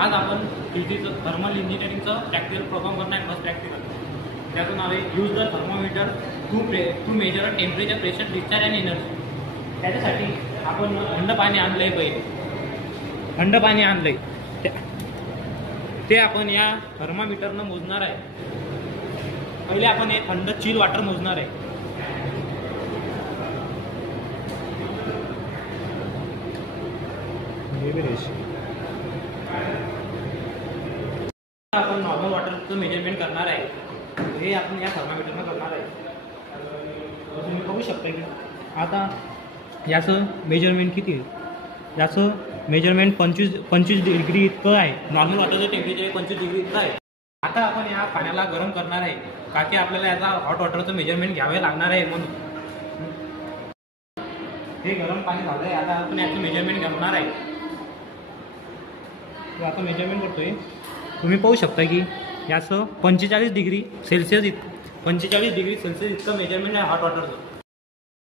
आज आपण पीटीचं थर्मल इंजिनिअरिंगचं प्रॅक्टिकल परफॉर्म करणार आहे, फर्स्ट प्रॅक्टिकल. त्याचं नाव आहे use the thermometer to measure temperature, pressure, discharge and energy. त्याच्यासाठी आपण थंड पाणी आणलं आहे. पहिले थंड पाणी आणलं आहे, ते आपण या थर्मामीटरनं मोजणार आहे. पहिले आपण हे थंड चिल वॉटर मोजणार आहे. आपण नॉर्मल वॉटरचं मेजरमेंट करणार आहे. हे आपण या थर्मामीटरनं करणार आहे. तुम्ही बघू शकता की आता याचं मेजरमेंट किती आहे. याचं मेजरमेंट 25 डिग्री इतकं आहे. नॉर्मल वॉटरचं टेम्परेचर 25 डिग्री इतकं आहे. आता आपण या पाण्याला गरम करणार आहे, का की आपल्याला याचा हॉट वॉटरचं मेजरमेंट घ्यावे लागणार आहे म्हणून. हे गरम पाणी झालं आहे. आता आपण याचं मेजरमेंट घेणार आहे. आता मेजरमेंट करतोय. तुम्ही पाहू शकता की याचं 45 डिग्री सेल्सिअस इतकं मेजरमेंट आहे हॉट वॉटरचं.